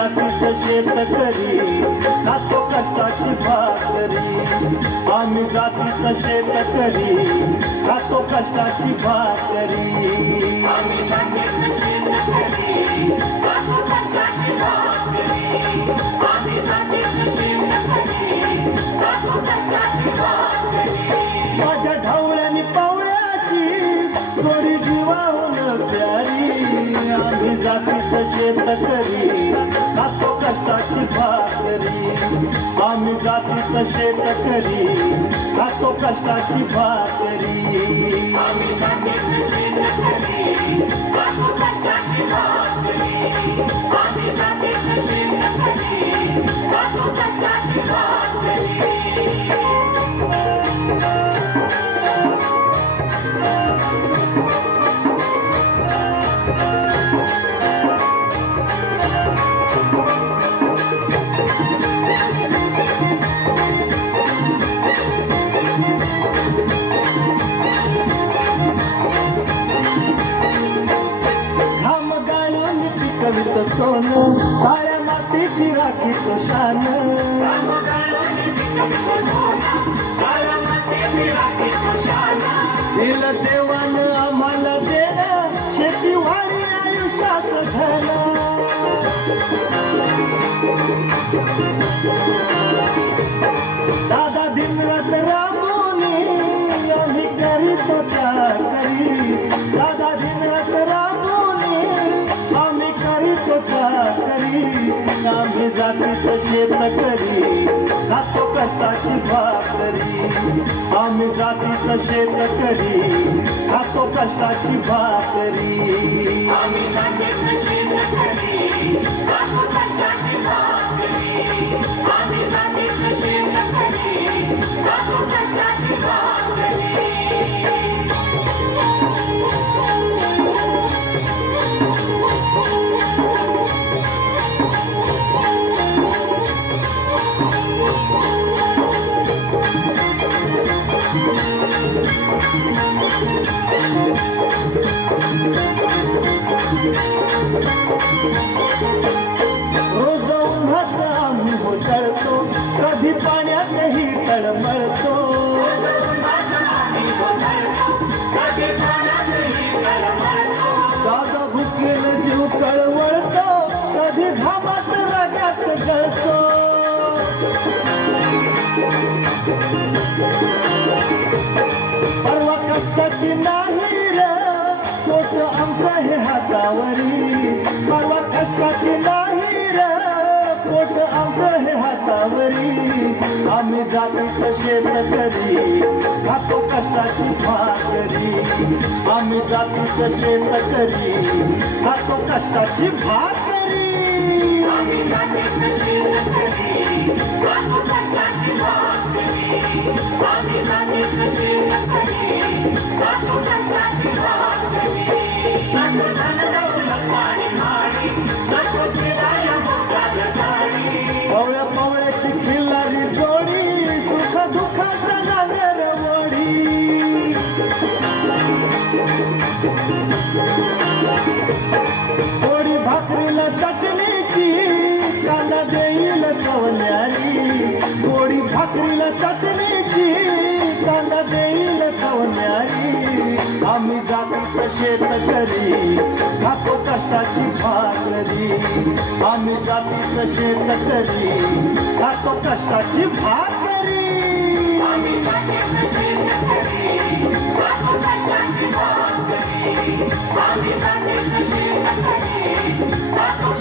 जातीचं शेतकरी खातो कष्टाची भाकरी आम्ही जातीचं शेतकरी खातो कष्टाची भाकरी आम्ही जातीचं शेतकरी खातो कष्टाची भाकरी आम्ही जातीचं शेतकरी खातो कष्टाची भाकरी माझ्या ढवळ्यानी पावळ्याची थोडी जीवाहून प्यारी आम्ही जातीचं शेतकरी खातो कष्टाची भाकरी आम्ही जातीचं शेतकरी खातो कष्टाची भाकरी आम्ही जातीचं शेतकरी खातो कष्टाची भाकरी आम्ही जातीचं शेतकरी खातो कष्टाची भाकरी कवित सोनं काळ्या मातीची राखी तो शान दिलं देवानं आम्हाला देणं शेतीवाडी आयुष्यात धन दादा दिनरात राबवणी आम्ही करीतो चाकरी दादा दिनरात राबवणी आम्ही करीतो चाकरी आम्ही जातीचं शेतकरी खातो कष्टाची भाकरी आम्ही जातीचं शेतकरी खातो कष्टाची भाकरी आम्ही जातीचं शेतकरी खातो कष्टाची भाकरी आम्ही जातीचं शेतकरी खातो कष्टाची भाकरी रोज उन्हात आम्ही होतळतो कधी पाण्यातही तळमळतो दादा भुकेल जीव तळवळतो कधी घामात रगात जळतो परवा कष्टाची नाही रे तोच आमचं हे हातावरी परवा कष्टाची नाही रे पोट आमचं हे हातावरी आम्ही जातीचं शेतकरी खातो कष्टाची भाकरी आम्ही जातीचं शेतकरी खातो कष्टाची भाकरी आम्ही जातीचं शेतकरी खातो कष्टाची भाकरी आम्ही जातीचं शेतकरी खातो कष्टाची भाकरी नको धनदौलत पाणी माडी नको फिराया मोठ्या गाडी पवळ्या पवळ्याची खिल्लारी जोडी सुख दुःखाचा नांगर वडी थोडी भाकरीला चटणीची कांदा देईल कवन्यारी थोडी भाकरीला चटणीची कांदा देईल कवन्यारी आम्ही जातीचं शेतकरी खातो कष्टाची भाकरी आम्ही जातीचं शेतकरी खातो कष्टाची भाकरी आम्ही जातीचं शेतकरी खातो कष्टाची भाकरी आम्ही जातीचं शेतकरी खातो